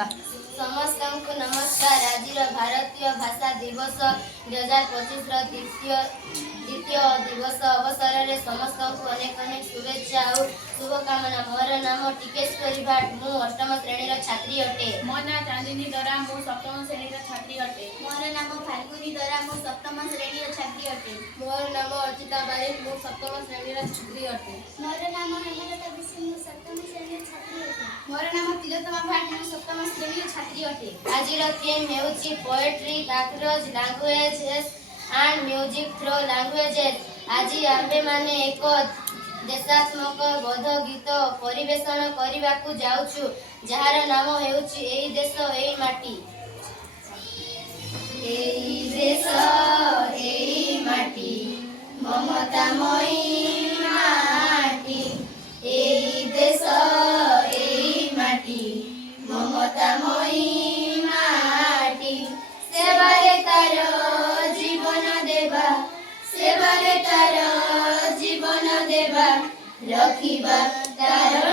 समस्त को नमस्कार। आज भारतीय भाषा दिवस 2025 द्वितीय दिवस अवसर में समस्त को अनेक अनेक शुभेच्छा और शुभकामना। मोर नाम टिकेश्वरी भाट, मु अष्टम श्रेणी छात्री अटे। मो ना चांदिनी दरा, मु सप्तम श्रेणी छात्री अटे। मोर नाम फाल्गुनी दरा, मु सप्तम श्रेणी छात्री अटे। मोर नाम अर्चिता बारिक, मु सप्तम श्रेणी छात्री अटे। मोर नाम हेमलता बिसी, मु सप्तम श्रेणी छात्री अटे। मोर नाम तिलोत्तमा भाट, मु सप्तम श्रेणी छात्री अटे। आजिर थीम हेउची poetry, cockroach languages and music through languages. आज आम्भे माने एक देशात्मक बोध गीत परिवेशन करने जाऊछु, जार नाम हेउची एई देश एई माटी। एई देश एई माटी, ममतामयी माटी। एई देश एई माटी, ममतामयी माटी। सेवारे तार जीवन देवा, सेवारे तार जीवन देवा, रखिबा तार